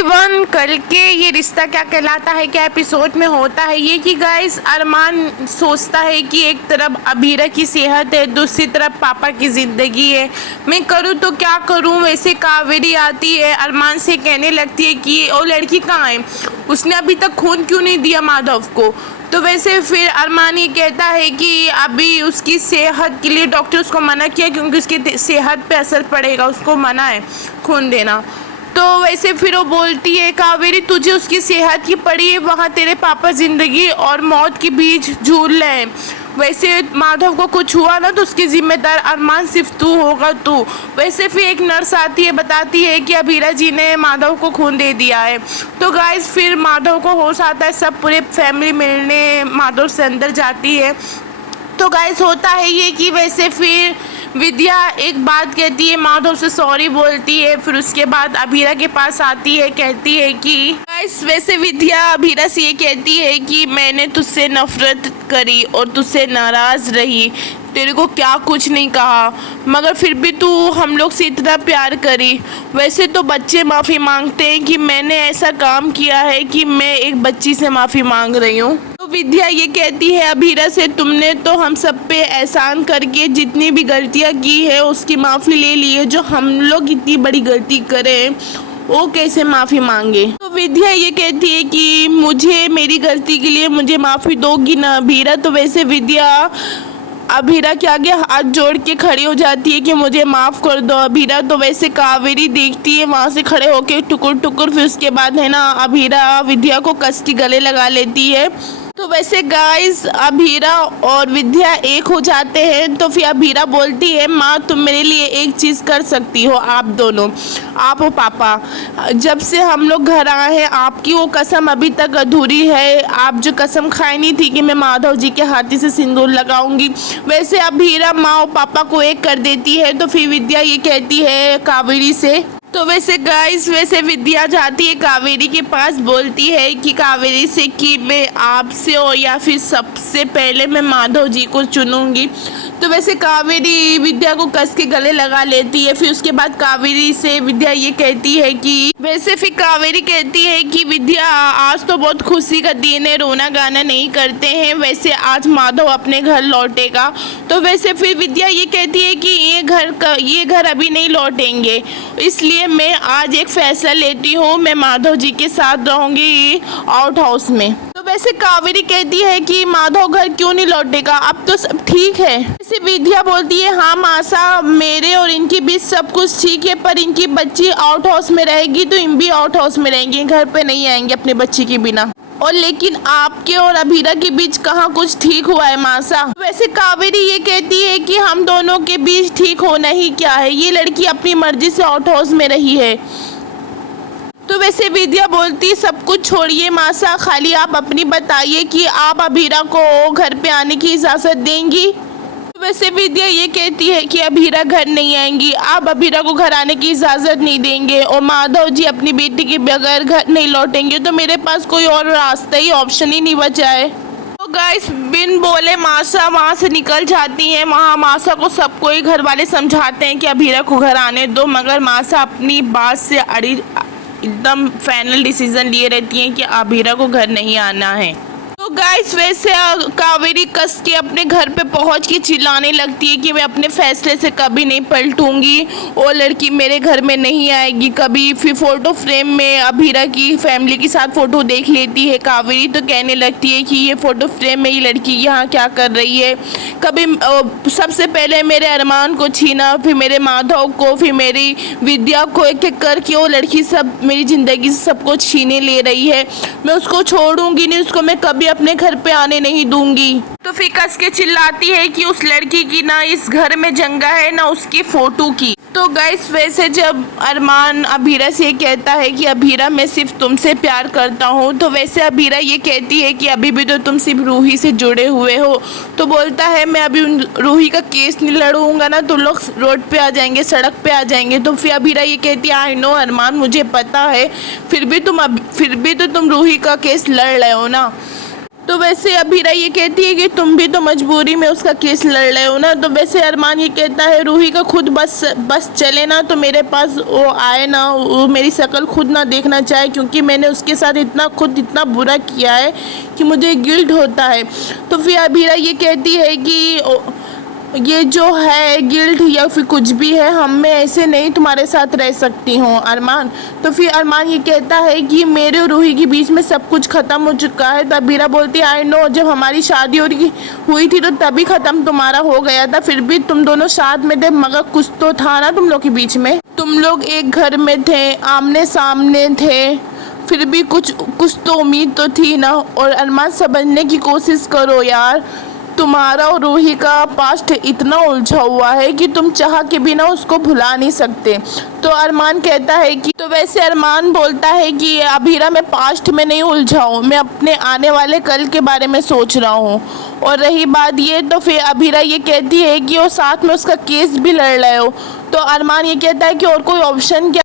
Everyone, कल के ये रिश्ता क्या कहलाता है क्या एपिसोड में होता है ये कि गाइस अरमान सोचता है कि एक तरफ अभीरा की सेहत है, दूसरी तरफ पापा की ज़िंदगी है, मैं करूँ तो क्या करूँ। वैसे कावेरी आती है, अरमान से कहने लगती है कि वो लड़की कहाँ है, उसने अभी तक खून क्यों नहीं दिया माधव को। तो वैसे फिर अरमान ये कहता है कि अभी उसकी सेहत के लिए डॉक्टर उसको मना किया क्योंकि उसकी सेहत पे असर पड़ेगा, उसको मना है खून देना। तो वैसे फिर वो बोलती है कावेरी तुझे उसकी सेहत की पड़ी है, वहाँ तेरे पापा ज़िंदगी और मौत के बीच झूल रहे हैं। वैसे माधव को कुछ हुआ ना तो उसकी जिम्मेदार अरमान सिर्फ तू होगा तू। वैसे फिर एक नर्स आती है, बताती है कि अभीरा जी ने माधव को खून दे दिया है। तो गाइस फिर माधव को होश आता है, सब पूरे फैमिली मिलने माधव से अंदर जाती है। तो गाइस होता है ये कि वैसे फिर विद्या एक बात कहती है, माधव से सॉरी बोलती है, फिर उसके बाद अभीरा के पास आती है, कहती है कि गाइस वैसे विद्या अभीरा से ये कहती है कि मैंने तुझसे नफरत करी और तुझसे नाराज़ रही, तेरे को क्या कुछ नहीं कहा, मगर फिर भी तू हम लोग से इतना प्यार करी। वैसे तो बच्चे माफ़ी मांगते हैं कि मैंने ऐसा काम किया है कि मैं एक बच्ची से माफ़ी मांग रही हूँ। तो विद्या ये कहती है अभीरा से तुमने तो हम सब पे एहसान करके जितनी भी गलतियाँ की है उसकी माफ़ी ले ली है, जो हम लोग इतनी बड़ी गलती करें वो कैसे माफ़ी मांगे। तो विद्या ये कहती है कि मुझे मेरी गलती के लिए मुझे माफ़ी दोगी ना अभीरा। तो वैसे विद्या अभीरा के आगे हाथ जोड़ के खड़ी हो जाती है कि मुझे माफ़ कर दो अभीरा। तो वैसे कावेरी देखती है वहाँ से खड़े होके टुकुर टुकुर, फिर उसके बाद है ना अभीरा विद्या को कस के गले लगा लेती है। तो वैसे गाइस अभीरा और विद्या एक हो जाते हैं। तो फिर अभीरा बोलती है माँ तुम मेरे लिए एक चीज़ कर सकती हो, आप दोनों, आप और पापा, जब से हम लोग घर आए हैं आपकी वो कसम अभी तक अधूरी है, आप जो कसम खाई नहीं थी कि मैं माधव जी के हाथी से सिंदूर लगाऊंगी। वैसे अभीरा माँ और पापा को एक कर देती है। तो फिर विद्या ये कहती है कावेरी से, तो वैसे गाइस वैसे विद्या जाती है कावेरी के पास, बोलती है कि कावेरी से कि मैं आपसे और या फिर सबसे पहले मैं माधव जी को चुनूंगी। तो वैसे कावेरी विद्या को कस के गले लगा लेती है। फिर उसके बाद कावेरी से विद्या ये कहती है कि वैसे फिर कावेरी कहती है कि विद्या आज तो बहुत खुशी का दिन है, रोना गाना नहीं करते हैं, वैसे आज माधव अपने घर लौटेगा। तो वैसे फिर विद्या ये कहती है कि ये घर अभी नहीं लौटेंगे, इसलिए मैं आज एक फैसला लेती हूँ, मैं माधव जी के साथ रहूँगी आउट हाउस में। तो वैसे कावेरी कहती है कि माधव घर क्यों नहीं लौटेगा, अब तो सब ठीक है। वैसे विद्या बोलती है हाँ मासा मेरे और इनके बीच सब कुछ ठीक है, पर इनकी बच्ची आउट हाउस में रहेगी तो इन भी आउट हाउस में रहेंगे, घर पे नहीं आएंगे अपने बच्ची के बिना। और लेकिन आपके और अभीरा के बीच कहाँ कुछ ठीक हुआ है मासा। वैसे कावेरी ये कहती है कि हम दोनों के बीच ठीक होना ही क्या है, ये लड़की अपनी मर्जी से आउट हाउस में रही है। तो वैसे विद्या बोलती सब कुछ छोड़िए मासा, खाली आप अपनी बताइए कि आप अभीरा को घर पे आने की इजाज़त देंगी। वैसे विद्या ये कहती है कि अभीरा घर नहीं आएंगी, आप अभीरा को घर आने की इजाज़त नहीं देंगे और माधव जी अपनी बेटी के बगैर घर नहीं लौटेंगे, तो मेरे पास कोई और रास्ता ही ऑप्शन ही नहीं बचा है। तो गाइस बिन बोले मासा वहाँ से निकल जाती हैं। वहाँ मासा को सबको ही घर वाले समझाते हैं कि अभीरा को घर आने दो, मगर मासा अपनी बात से अड़ी एकदम फाइनल डिसीजन लिए रहती हैं कि अभीरा को घर नहीं आना है। तो गाइस वैसे कावेरी कस के अपने घर पे पहुंच के चिल्लाने लगती है कि मैं अपने फैसले से कभी नहीं पलटूंगी, वो लड़की मेरे घर में नहीं आएगी कभी। फिर फोटो फ्रेम में अभीरा की फैमिली के साथ फ़ोटो देख लेती है कावेरी, तो कहने लगती है कि ये फ़ोटो फ्रेम में ये लड़की यहाँ क्या कर रही है, कभी सबसे पहले मेरे अरमान को छीना, फिर मेरे माधव को, फिर मेरी विद्या को, एक एक करके वो लड़की सब मेरी ज़िंदगी से सबको छीने ले रही है, मैं उसको छोड़ूंगी नहीं, उसको मैं कभी अपने घर पे आने नहीं दूंगी। तो फिर कस के चिल्लाती है कि उस लड़की की ना इस घर में जंगा है ना उसकी फोटो की। तो गाइस वैसे जब अरमान अभीरा से कहता है कि अभीरा मैं सिर्फ तुमसे प्यार करता हूँ, तो वैसे अभीरा ये कहती है कि अभी भी तो तुम सिर्फ रूही से जुड़े हुए हो। तो बोलता है मैं अभी रूही का केस नहीं लड़ूंगा ना तो लोग रोड पे आ जाएंगे, सड़क पे आ जाएंगे। तो फिर अभीरा ये कहती है आई नो अरमान मुझे पता है, फिर भी तो तुम रूही का केस लड़ रहे हो ना। तो वैसे अभीरा ये कहती है कि तुम भी तो मजबूरी में उसका केस लड़ रहे हो ना। तो वैसे अरमान ये कहता है रूही का खुद बस चले ना तो मेरे पास वो आए ना, वो मेरी शक्ल खुद ना देखना चाहे, क्योंकि मैंने उसके साथ इतना बुरा किया है कि मुझे गिल्ट होता है। तो फिर अभीरा ये कहती है कि ये जो है गिल्ट या फिर कुछ भी है, हम मैं ऐसे नहीं तुम्हारे साथ रह सकती हूँ अरमान। तो फिर अरमान ये कहता है कि मेरे और रूही के बीच में सब कुछ ख़त्म हो चुका है। तो अभीरा बोलती है आई नो, जब हमारी शादी हुई थी तो तभी ख़त्म तुम्हारा हो गया था, फिर भी तुम दोनों साथ में थे, मगर कुछ तो था ना तुम लोग के बीच में, तुम लोग एक घर में थे, आमने सामने थे, फिर भी कुछ तो उम्मीद तो थी ना। और अरमान समझने की कोशिश करो यार, तुम्हारा और रूही का पास्ट इतना उलझा हुआ है कि तुम चाह के भी ना उसको भुला नहीं सकते। तो अरमान कहता है कि तो वैसे अरमान बोलता है कि अभीरा मैं पास्ट में नहीं उलझा हूँ, मैं अपने आने वाले कल के बारे में सोच रहा हूँ। और रही बात ये, तो फिर अभीरा ये कहती है कि वो साथ में उसका केस भी लड़ रहे हो। तो अरमान ये कहता है कि और कोई ऑप्शन क्या